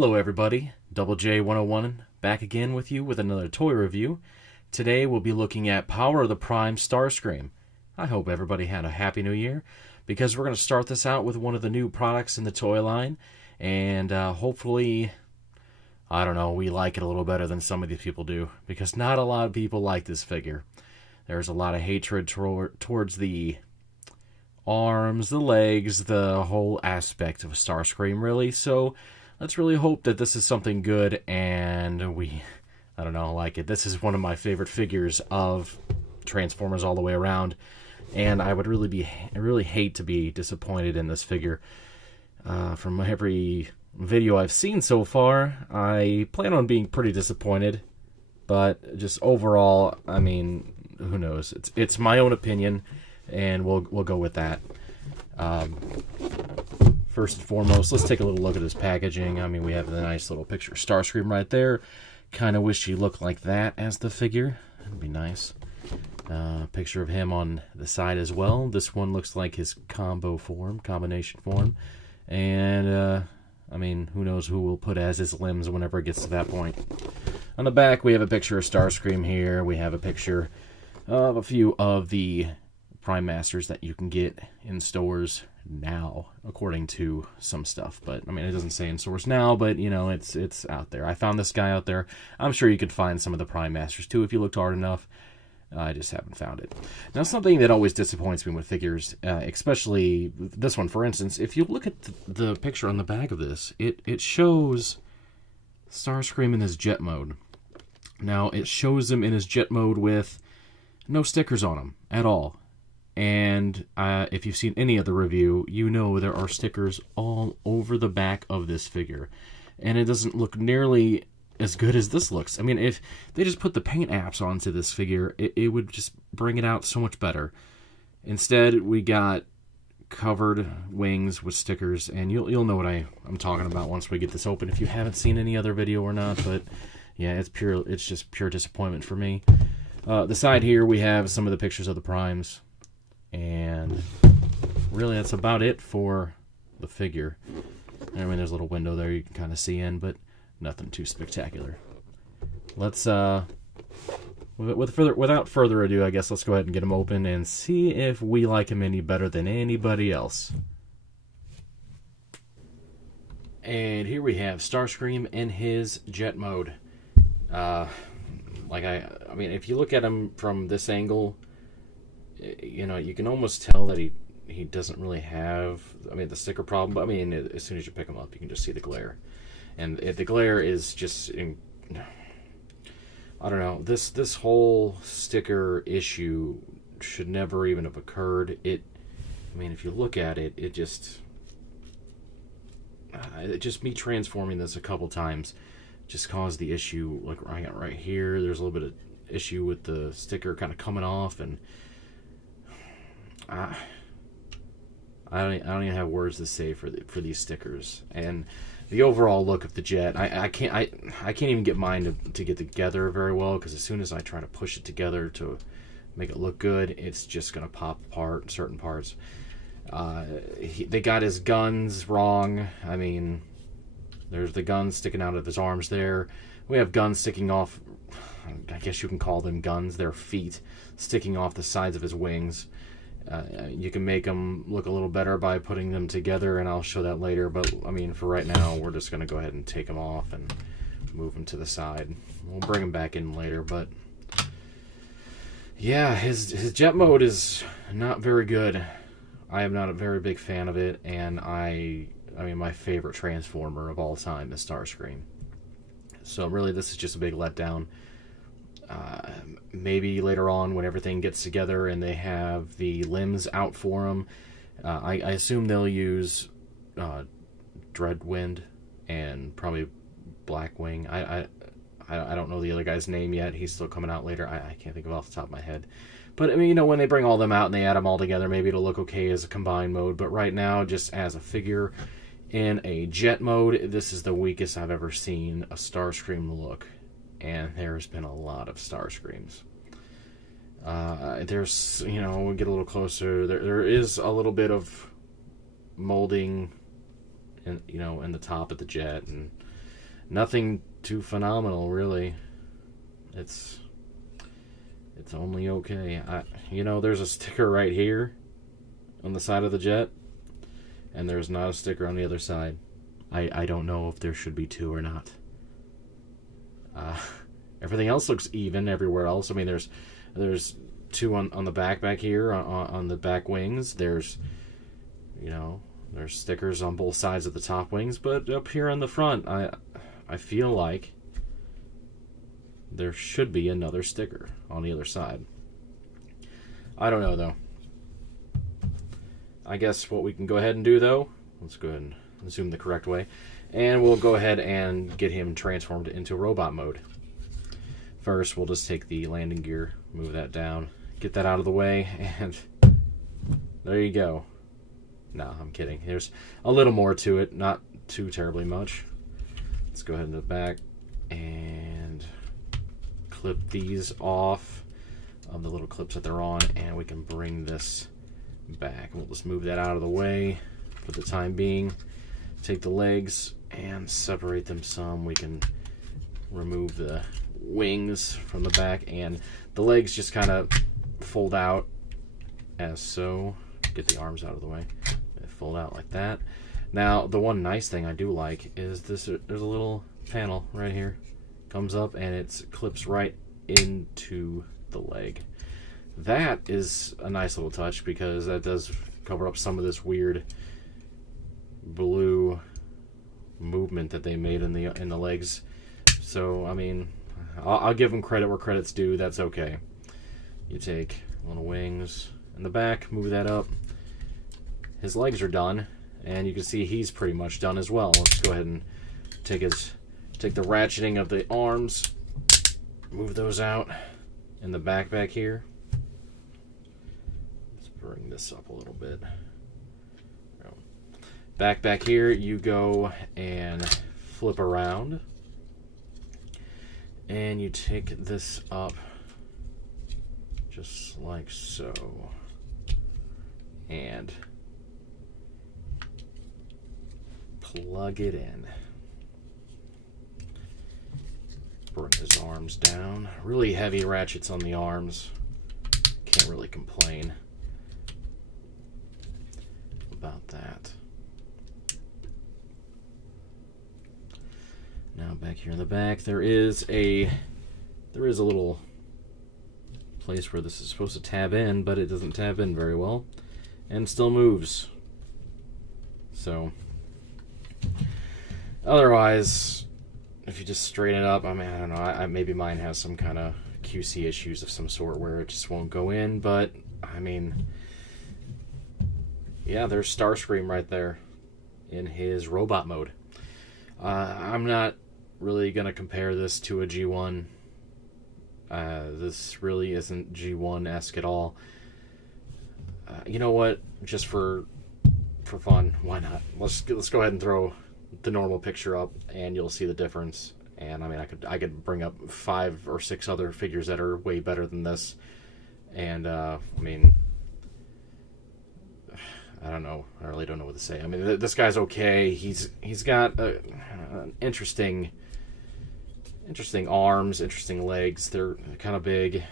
Hello everybody, Double J101 back again with you with another toy review. Today we'll be looking at Power of the Prime STARSCREAM. I hope everybody had a happy new year, because we're going to start this out with one of the new products in the toy line, and hopefully, I don't know, we like it a little better than some of these people do, because not a lot of people like this figure. There's a lot of hatred towards the arms, the legs, the whole aspect of STARSCREAM really, so let's really hope that this is something good and I don't know, like it. This is one of my favorite figures of Transformers all the way around, and I would really hate to be disappointed in this figure. From every video I've seen so far, I plan on being pretty disappointed, but just overall, I mean, who knows? It's my own opinion, and we'll go with that. First and foremost, let's take a little look at his packaging. I mean, we have the nice little picture of STARSCREAM right there. Kind of wish he looked like that as the figure. That'd be nice. Picture of him on the side as well. This one looks like his combination form. And, I mean, who knows who we'll put as his limbs whenever it gets to that point. On the back, we have a picture of STARSCREAM here. We have a picture of a few of the Prime Masters that you can get in stores now, according to some stuff. But I mean, it doesn't say in stores now, but you know, it's out there. I found this guy out there. I'm sure you could find some of the Prime Masters too if you looked hard enough. I just haven't found it. Now, something that always disappoints me with figures, especially this one, for instance, if you look at the picture on the back of this, it shows STARSCREAM in his jet mode. Now, it shows him in his jet mode with no stickers on him at all. And if you've seen any of the review, you know there are stickers all over the back of this figure. And it doesn't look nearly as good as this looks. I mean, if they just put the paint apps onto this figure, it would just bring it out so much better. Instead, we got covered wings with stickers, and you'll know what I'm talking about once we get this open, if you haven't seen any other video or not. But yeah, it's just pure disappointment for me. The side here, we have some of the pictures of the Primes. And really, that's about it for the figure. I mean, there's a little window there you can kind of see in, but nothing too spectacular. Let's, without further ado, I guess let's go ahead and get him open and see if we like him any better than anybody else. And here we have STARSCREAM in his jet mode. I mean, if you look at him from this angle, you know, you can almost tell that he doesn't really have, I mean, the sticker problem, but I mean, as soon as you pick him up, you can just see the glare. And the glare is just, I don't know, this whole sticker issue should never even have occurred. I mean, if you look at it, it just me transforming this a couple times just caused the issue. Like right here, there's a little bit of issue with the sticker kind of coming off, and I don't even have words to say for these stickers. And the overall look of the jet, I can't even get mine to get together very well, because as soon as I try to push it together to make it look good, it's just gonna pop apart in certain parts. They got his guns wrong. I mean, there's the guns sticking out of his arms there. We have guns sticking off, I guess you can call them guns, their feet sticking off the sides of his wings. You can make them look a little better by putting them together, and I'll show that later. But I mean, for right now, we're just going to go ahead and take them off and move them to the side. We'll bring them back in later. But yeah, his jet mode is not very good. I am not a very big fan of it, and I mean, my favorite Transformer of all time is STARSCREAM. So really, this is just a big letdown. Maybe later on when everything gets together and they have the limbs out for them, I assume they'll use Dreadwind and probably Blackwing. I don't know the other guy's name yet. He's still coming out later. I can't think of it off the top of my head. But I mean, you know, when they bring all them out and they add them all together, maybe it'll look okay as a combined mode. But right now, just as a figure in a jet mode, this is the weakest I've ever seen a STARSCREAM look. And there's been a lot of STARSCREAMs. There's, you know, we get a little closer. There is a little bit of molding, in the top of the jet, and nothing too phenomenal, really. It's only okay. You know, there's a sticker right here on the side of the jet, and there's not a sticker on the other side. I don't know if there should be two or not. Everything else looks even everywhere else. I mean, there's two on the back here, on the back wings. There's, you know, there's stickers on both sides of the top wings, but up here on the front, I feel like there should be another sticker on the other side. I don't know, though. I guess what we can go ahead and do, though, let's go ahead and zoom the correct way, and we'll go ahead and get him transformed into robot mode. First, we'll just take the landing gear, move that down, get that out of the way, and there you go. No, I'm kidding. There's a little more to it, not too terribly much. Let's go ahead in the back and clip these off of the little clips that they're on, and we can bring this back. We'll just move that out of the way for the time being. Take the legs and separate them some. We can remove the wings from the back, and the legs just kind of fold out as so. Get the arms out of the way. They fold out like that. Now, the one nice thing I do like is this. There's a little panel right here. Comes up and it clips right into the leg. That is a nice little touch because that does cover up some of this weird blue movement that they made in the legs. So, I mean, I'll give them credit where credit's due. That's okay. You take little wings in the back, move that up. His legs are done, and you can see he's pretty much done as well. Let's go ahead and take the ratcheting of the arms, move those out in the back here. Let's bring this up a little bit. Back here, you go and flip around, and you take this up just like so, and plug it in. Bring his arms down. Really heavy ratchets on the arms. Can't really complain about that. Now back here in the back, there is a little place where this is supposed to tab in, but it doesn't tab in very well, and still moves. So, otherwise, if you just straighten it up, I mean, I don't know. Maybe mine has some kind of QC issues of some sort where it just won't go in, but I mean, yeah, there's STARSCREAM right there in his robot mode. I'm not really going to compare this to a G1. This really isn't G1-esque at all. You know what? Just for fun, why not? Let's go ahead and throw the normal picture up, and you'll see the difference. And I mean, I could bring up 5 or 6 other figures that are way better than this. And I mean, I don't know. I really don't know what to say. I mean, this guy's okay. He's got interesting arms, interesting legs. They're kind of big.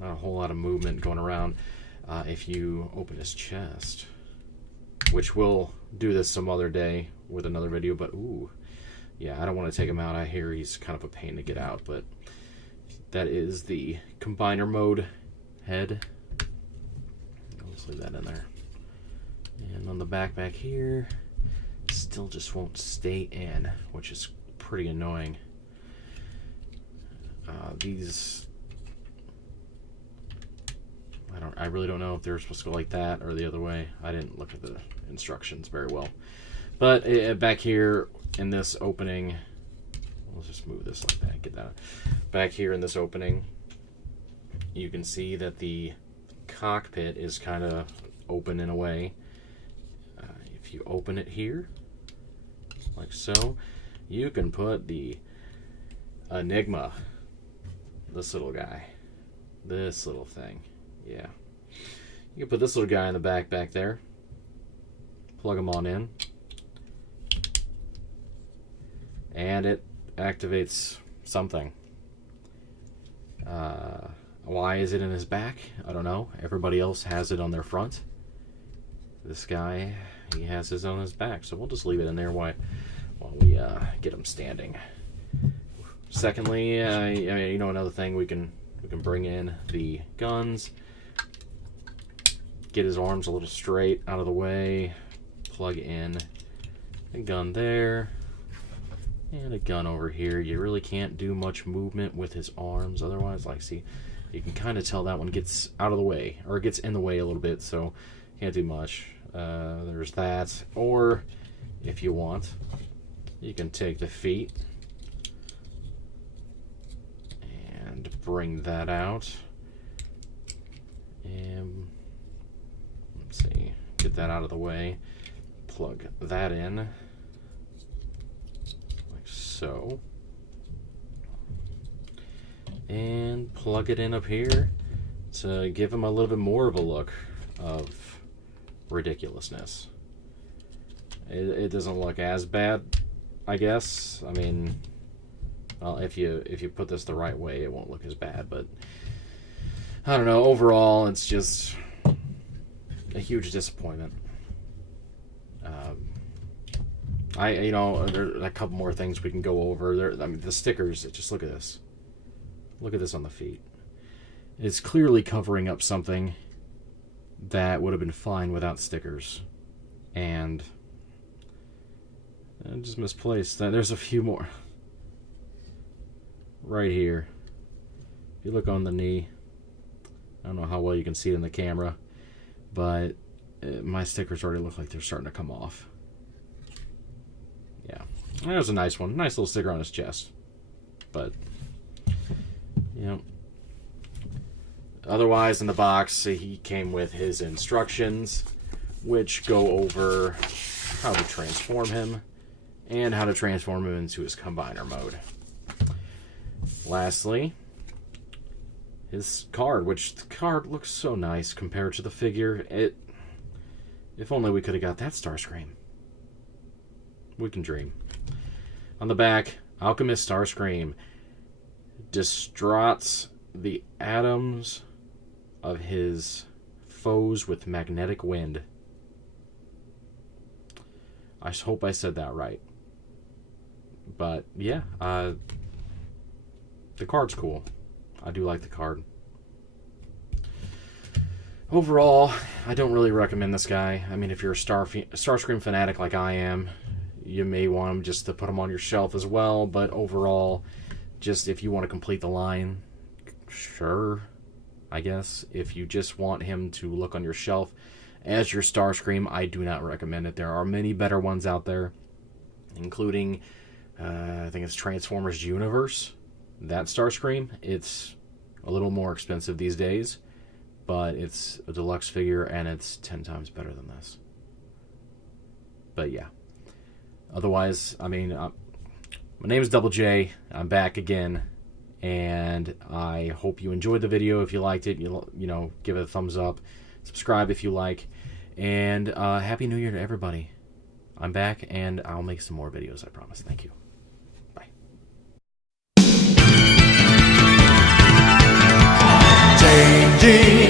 Not a whole lot of movement going around. If you open his chest, which we'll do this some other day with another video, but ooh, yeah, I don't want to take him out. I hear he's kind of a pain to get out, but that is the combiner mode head. I'll just leave that in there. And on the back here, still just won't stay in, which is pretty annoying. These, I really don't know if they're supposed to go like that or the other way. I didn't look at the instructions very well. But back here in this opening, let's just move this like that, get that. Back here in this opening, you can see that the cockpit is kind of open in a way. If you open it here, like so, you can put the Enigma, this little guy, this little thing, yeah. You can put this little guy in the back there, plug him on in, and it activates something. Why is it in his back? I don't know. Everybody else has it on their front. This guy, he has his on his back, so we'll just leave it in there while we get him standing. Secondly, I mean, you know, another thing, we can bring in the guns, get his arms a little straight out of the way, plug in a gun there, and a gun over here. You really can't do much movement with his arms otherwise. Like, see, you can kind of tell that one gets out of the way, or gets in the way a little bit, so can't do much. There's that. Or, if you want, you can take the feet and bring that out. And, let's see, get that out of the way. Plug that in, like so. And plug it in up here to give him a little bit more of a look of ridiculousness. It doesn't look as bad, I guess. I mean, well, if you put this the right way, it won't look as bad, but I don't know. Overall, it's just a huge disappointment. You know, there are a couple more things we can go over. I mean, the stickers, just look at this. Look at this on the feet. It's clearly covering up something that would have been fine without stickers. And just misplaced. There's a few more. Right here. If you look on the knee, I don't know how well you can see it in the camera, but my stickers already look like they're starting to come off. Yeah. There's a nice one. Nice little sticker on his chest. But, you know, otherwise in the box, he came with his instructions, which go over how to transform him and how to transform him into his combiner mode. Lastly, his card, which the card looks so nice compared to the figure. If only we could have got that STARSCREAM. We can dream. On the back, Alchemist STARSCREAM distraughts the atoms of his foes with magnetic wind. I hope I said that right. But yeah, the card's cool. I do like the card. Overall, I don't really recommend this guy. I mean, if you're a STARSCREAM fanatic like I am, you may want him just to put him on your shelf as well. But overall, just if you want to complete the line, sure, I guess. If you just want him to look on your shelf as your STARSCREAM, I do not recommend it. There are many better ones out there, including, I think it's Transformers Universe. That STARSCREAM, it's a little more expensive these days, but it's a deluxe figure and it's 10 times better than this. But yeah. Otherwise, I mean, my name is Double J. I'm back again, and I hope you enjoyed the video. If you liked it, you know, give it a thumbs up. Subscribe if you like. And Happy New Year to everybody. I'm back, and I'll make some more videos, I promise. Thank you. Bye. Changing